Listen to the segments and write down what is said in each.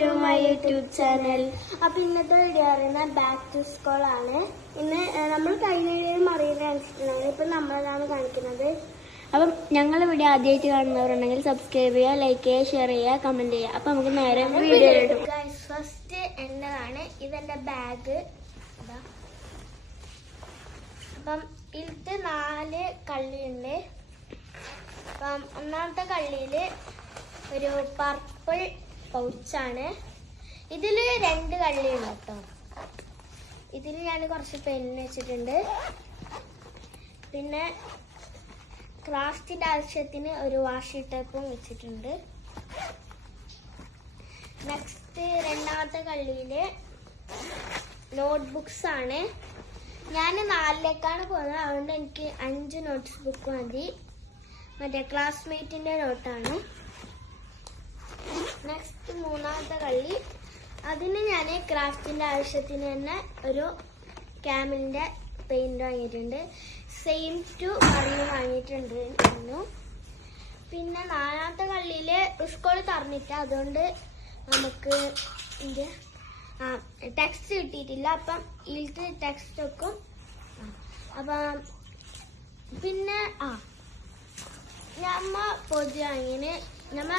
To my YouTube channel. അപ്പൊ ഇന്നത്തെ video പറയുന്നത് ബാക്ക് ടു സ്കൂൾ ആണ്. ഇന്ന് നമ്മൾ കഴിഞ്ഞ വീഡിയോയിൽ മറിയിൽ കാണിച്ചിട്ടുണ്ടായിരുന്നു. ഇപ്പൊ നമ്മളാണ് കാണിക്കുന്നത്. അപ്പം ഞങ്ങൾ വീഡിയോ ആദ്യമായിട്ട് കാണുന്നവരുണ്ടെങ്കിൽ സബ്സ്ക്രൈബ് ചെയ്യുക, ലൈക്ക് ചെയ്യുക, ഷെയർ ചെയ്യുക, കമന്റ് ചെയ്യുക. അപ്പൊ നമുക്ക് നേരെ വീഡിയോ ഇടും. ഫസ്റ്റ് എന്റെതാണ്. ഇതെന്റെ ബാഗ്. അപ്പം ഇതിൽ 4 കള്ളിയുണ്ട്. അപ്പം ഒന്നാമത്തെ കള്ളിയില് ഒരു പർപ്പിൾ പൗച്ചാണ്. ഇതില് 2 കള്ളിയുണ്ട് കേട്ടോ. ഇതിൽ ഞാൻ കുറച്ച് പെന്ന് വെച്ചിട്ടുണ്ട്. പിന്നെ ക്രാഫ്റ്റിന്റെ ആവശ്യത്തിന് ഒരു വാഷി ടേപ്പും വെച്ചിട്ടുണ്ട്. നെക്സ്റ്റ് രണ്ടാമത്തെ കള്ളിയില് നോട്ട്ബുക്സ് ആണ്. ഞാൻ 4ലേക്കാണ് പോകുന്നത്, അതുകൊണ്ട് എനിക്ക് 5 നോട്ട്സ് ബുക്ക് മതി. മറ്റേ ക്ലാസ്മേറ്റിന്റെ നോട്ടാണ്. നെക്സ്റ്റ് മൂന്നാമത്തെ കള്ളി, അതിന് ഞാൻ ക്രാഫ്റ്റിന്റെ ആവശ്യത്തിന് തന്നെ ഒരു ക്യാമലിന്റെ പെയിന്റ് വാങ്ങിയിട്ടുണ്ട്. സെയിം ടു പറഞ്ഞു വാങ്ങിയിട്ടുണ്ട്. പിന്നെ 4ാമത്തെ കള്ളിയില് സ്കൂൾ തുറന്നിട്ട്, അതുകൊണ്ട് നമുക്ക് ടെക്സ്റ്റ് കിട്ടിയിട്ടില്ല. അപ്പം ഇതിലത്തെ ടെക്സ്റ്റ് വെക്കും. അപ്പം പിന്നെ നമ്മ പൊതി വാങ്ങിന്, നമ്മ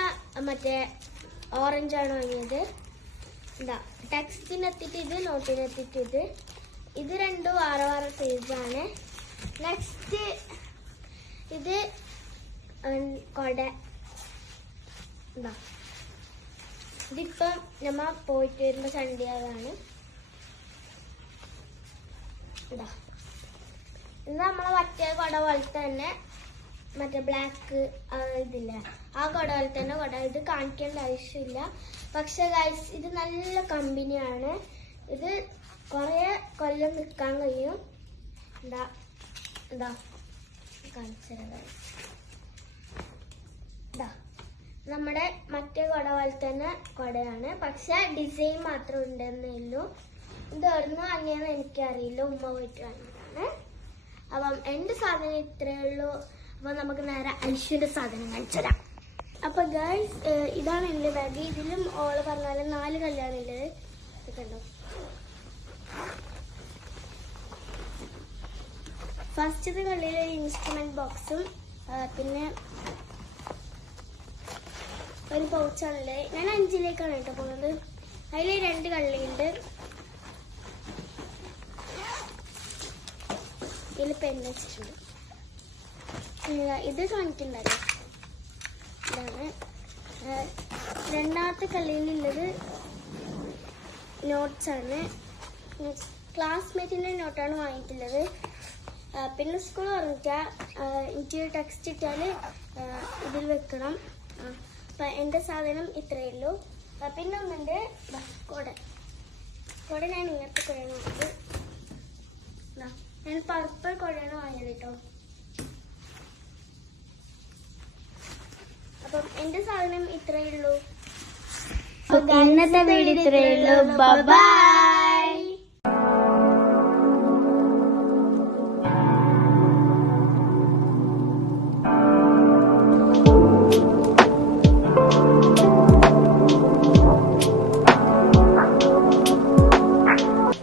മറ്റേ ഓറഞ്ചാണ് വാങ്ങിയത്. എന്താ ടെക്സ്റ്റിനെത്തിയിട്ട് ഇത്, നോട്ടിനെത്തിയിട്ട് ഇത് രണ്ടും വേറെ സൈസാണ്. നെക്സ്റ്റ് ഇത് കൊട. എന്താ ഇതിപ്പം നമ്മ പോയിട്ട് വരുമ്പോ സൺഡേയാണ്. ഇതാ ഇത് നമ്മളെ മറ്റേ കൊട പോലത്തെ തന്നെ, മറ്റേ ബ്ലാക്ക് ഇതില്ല, ആ കൊട പോലെ തന്നെ കൊട. ഇത് കാണിക്കേണ്ട ആവശ്യമില്ല. പക്ഷെ ഗൈസ് ഇത് നല്ല കമ്പനിയാണ്. ഇത് കുറെ കൊല്ലം നിൽക്കാൻ കഴിയും. എന്താ കാണിച്ചത് നമ്മുടെ മറ്റേ കൊട പോലെ തന്നെ കൊടയാണ്. പക്ഷെ ഡിസൈൻ മാത്രം ഉണ്ടെന്നേ ഉള്ളൂ. ഇത് എവിടുന്ന് വാങ്ങിയെന്ന് എനിക്കറിയില്ല, ഉമ്മ പോയിട്ട് വാങ്ങിയതാണ്. അപ്പം എന്റെ സാധനം ഇത്രയേ ഉള്ളൂ. അപ്പൊ നമുക്ക് നേരെ ഐശ്വര്യ സാധനം കാണിച്ചു തരാം. അപ്പൊ ഗൈസ് ഇതാണ് എന്റെ ബാഗ്. ഇതിലും ഓള് പറഞ്ഞാല് 4 കല്യാണുള്ളത്. കണ്ടോ, ഫസ്റ്റത്തെ കള്ളിയില് ഇൻസ്ട്രുമെന്റ് ബോക്സും പിന്നെ ഒരു പൗച്ചാണുള്ളത്. ഞാൻ 5ലേക്കാണ് കേട്ടോ പോകുന്നത്. അതിൽ 2 കള്ളിയുണ്ട്. ഇതിൽ പെൻ വെച്ചിട്ടുണ്ട്. ഇത് കാണിക്കണ്ടല്ലോ. ഇതാണ് 2ാമത്തെ കള്ളിയിലുള്ളത് നോട്ട്സ് ആണ്. ക്ലാസ്മേറ്റിന്റെ നോട്ടാണ് വാങ്ങിയിട്ടുള്ളത്. പിന്നെ സ്കൂൾ പറഞ്ഞിട്ടാ എനിക്ക് ടെക്സ്റ്റ് ഇട്ടാല് ഇതിൽ വെക്കണം. അപ്പൊ എന്റെ സാധനം ഇത്രയേ ഉള്ളൂ. പിന്നെ ഒന്നുണ്ട് കൊട. ഞാൻ ഇങ്ങനത്തെ കൊടയാണ് വാങ്ങിയത്. ഞാൻ പർപ്പിൾ കൊടയാണ് വാങ്ങിയത് കേട്ടോ. അപ്പം എന്റെ സാധനം ഇത്രയേ ഉള്ളൂ. ഇന്നത്തെ വീഡിയോ ഇത്രയേ ഉള്ളൂ. ബൈ.